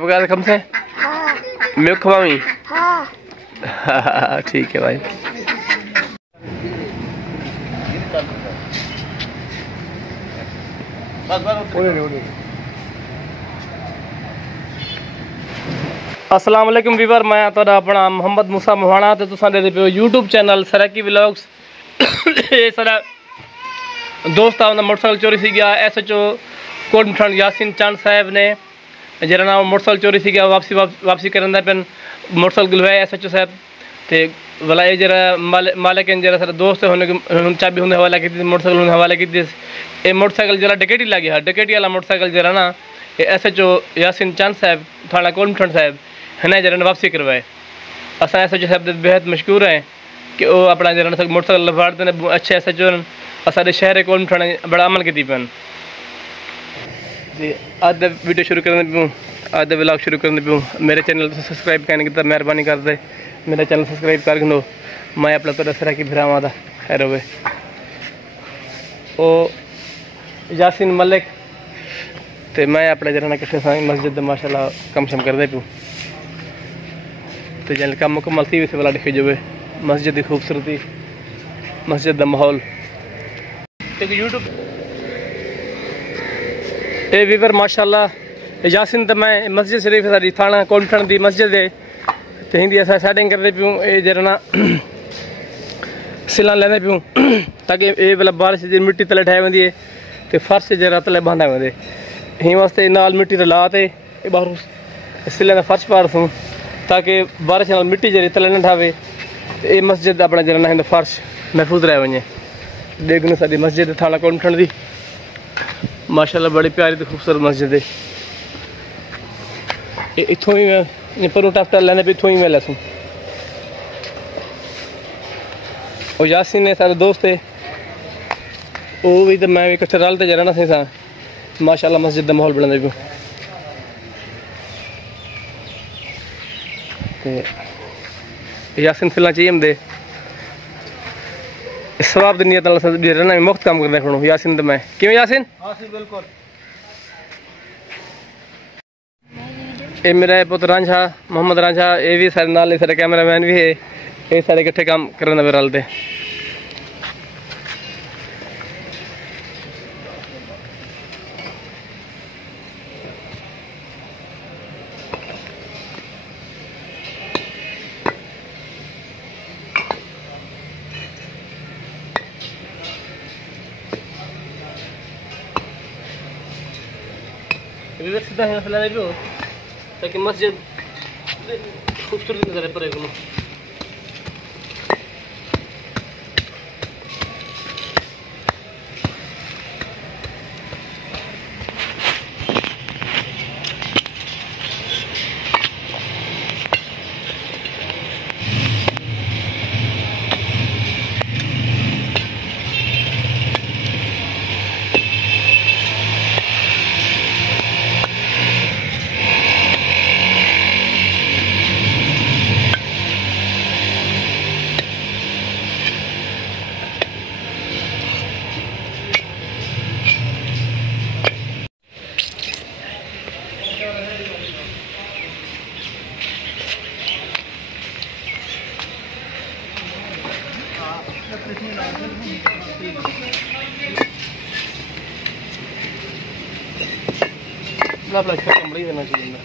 बगाल कम से मैं खवावी। हाँ ठीक है भाई। अस्सलाम वालेकुम वीवर, मैं तो अपना मोहम्मद मूसा मोहाना तो तुसा दे पे यूट्यूब चैनल सरैकी व्लॉग्स। ये सारा दोस्त आ मोटरसाइकिल चोरी सी गया SHO कोटमठंड यासीन चंद साहब ने जरा नाम मोटरसाइकिल चोरी सी गया वापसी करंदा पेन मोटरसाइकिल गिलवाया SHO साहब ते भला ये जरा मालिक जरा सारा दोस्त है चाबी होने हवाला की मोटरसाइकिल हवाला की ये मोटरसाइकिल जरा डकैती लगी है। डकैती वाला मोटरसाइकिल जरा ना ये SHO यासीन चंद साहब थाना कोटमठंड साहब है जरा वापसी करवाए। अस SHO साहब बेहद मशहूर हैं कि वो अपना जरा मोटरसाइकिल लफाड़ते हैं। अच्छे SHO असारे शहर कोटमठंड बड़ा अमल की पिन जी। आज वीडियो शुरू करने पियूँ, आज व्लॉग शुरू करने पियूँ। मेरे चैनल को सब्सक्राइब करने की मेहरबानी कर दे, मेरा चैनल सब्सक्राइब कर दो। मैं अपना तो दस रहा कि भरावां दा खैर होवे। ओ यासीन मलिक ते मैं अपने जरा किथे साईं मस्जिद माशाल्लाह कम शम करदे पियूँ तो जल कम मुकम्मल थी वैसे वाला दिखे जो मस्जिद की खूबसूरती, मस्जिद का माहौल यूट्यूब ए वीवर माशाल्लाह। यासीन तो मैं मस्जिद शरीफ सारी थाना कोटमठंड की मस्जिद है तो हिंदी अस सैटिंग करते पियूँ। ये जरा ना सिला लेंदे पियूँ ताकि ये वाला बारिश की मिट्टी तले ठाई वेंदी है तो फर्श जरा तले बांधा वेंदे ही वास्ते नाल मिट्टी ते ला ते बाहरों सिले का फर्श पार सूँ ताकि बारिश नाल मिट्टी जरी तले न ठावे। ये मस्जिद अपना जरा ना फर्श महफूज रह वजे। देखने सारी मस्जिद थाना कोटमठंड की माशाल्लाह बड़ी प्यारी तो खूबसूरत मस्जिद है। इतों ही मैं परों टफ्टा लेने पे इतों ही मैं लसूँ। और यासीन ने सारे दोस्त है वो भी तो मैं भी इकट्ठे रलते जरा ना सा माशाल्लाह मस्जिद का माहौल बना पियो। यासीन फिलहाल चाहिए हमदे सवाब दी नियत ना मुफ्त काम करने खड़ो। यासीन तो मैं क्यों यासीन बिल्कुल। ये मेरा पुत्र रांझा मोहम्मद रांझा ये भी सारे नाल सारे कैमरा मैन भी है। ये सारे इकट्ठे काम करने में रलते सीधा है फैला भी हो ताकि मस्जिद खूबसूरत नजर है पर एक ला कंबड़ी देना चाहिए।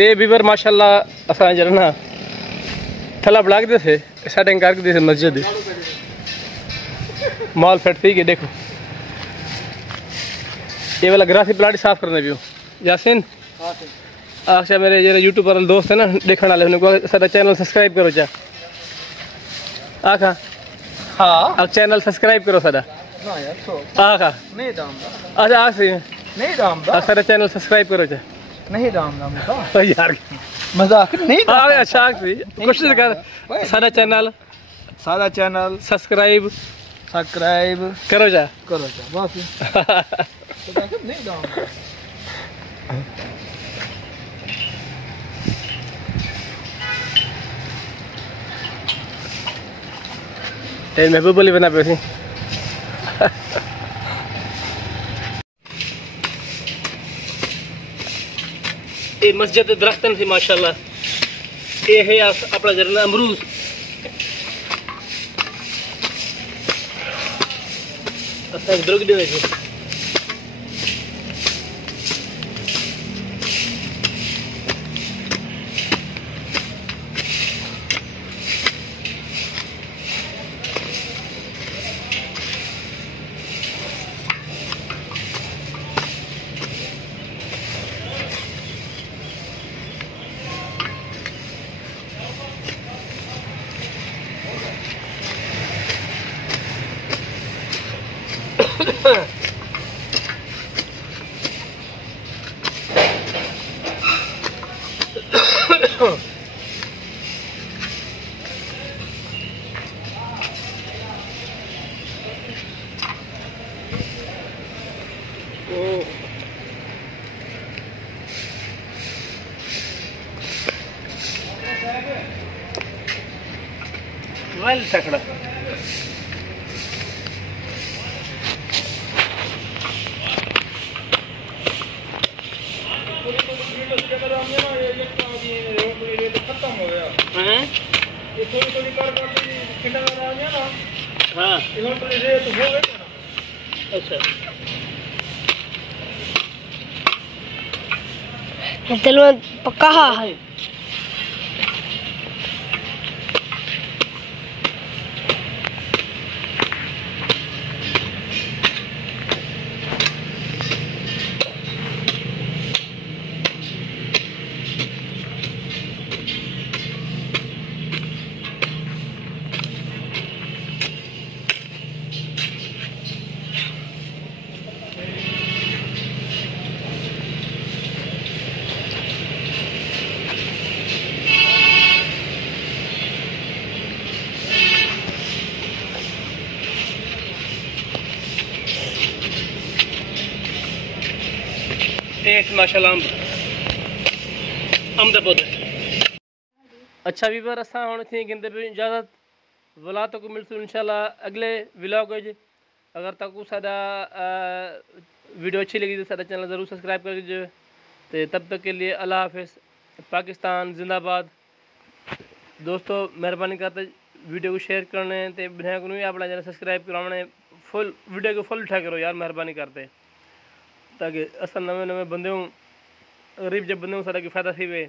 ते वीवर माशाल्लाह असां जरा ना थला ब्लॉक दे थे सेटिंग करके दी मस्जिद दी मॉल फिट थी कि देखो ये वाला ग्राफी प्लाट साफ करने भी हो यासिन अच्छा मेरे जरा यूट्यूब पर दोस्त है ना देखने वाले उनको सारा चैनल सब्सक्राइब करो चा आखा हाँ अब चैनल सब्सक्राइब करो सारा ना यार तो आखा नहीं दामदा अच्छा आ सही नहीं दामदा सारा चैनल सब्सक्राइब करो चा नहीं दामदा मुसा यार मजाक नहीं अच्छा सी कोशिश कर सारा चैनल सब्सक्राइब करो जा बस नहीं दामदा ते महबूब अली बना पे ये मस्जिद दरख्तन थी माशाल्लाह ये है अपना जरा अमरूद दुर्ग दे वेल तकड़ा हाँ अच्छा दिल में पक्का है टेस्ट माशाल्लाह अम दा पौधा अच्छा वीवर असां हुण थी गिंदे भी इजाज़त वला तो को मिलसूं इंशाल्लाह अगले व्लॉग अगर तक सादा वीडियो अच्छी लगी तो सादा चैनल ज़रूर सब्सक्राइब कर दीजिए तो तब तक के लिए अल्लाह हाफिज़ पाकिस्तान जिंदाबाद दोस्तों मेहरबानी करते वीडियो को शेयर करने ते बिना को अपना चैनल सब्सक्राइब कराने फुल वीडियो को फुल उठा करो यार मेहरबानी करते ताकि असां नवे नवे बंदे गरीब जब बंदे सारा की फ़ायदा थी वे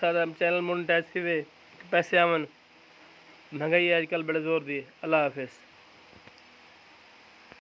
सारा चैनल मोनेटाइज थी वे पैसे आवन महंगाई आजकल बड़े ज़ोर दी अल्लाह हाफिज़।